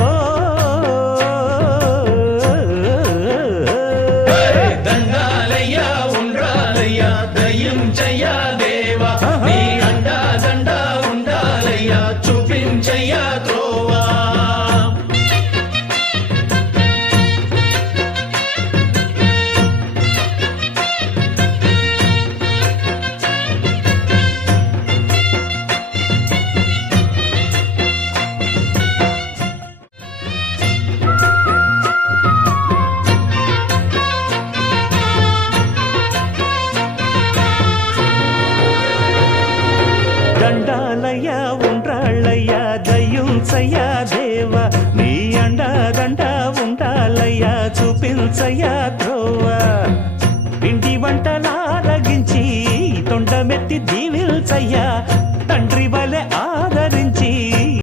ఓ దండాలయ్యా ఉండ్రాలయ్యా దయించయ్యా దేవా నీ అండా దండా ఉండాలయ్యా చూపించయ్యా త్రోవా దండాలయ్యా ఉండ్రాళ్ళయ్యా దయ్యుంచయ్యా దేవ నీ అండా దండా ఉండాలయ్యా చూపించయ్యా త్రోవా పిండి వంటలారగించి తొండమెత్తి దీవిల్చయ్యా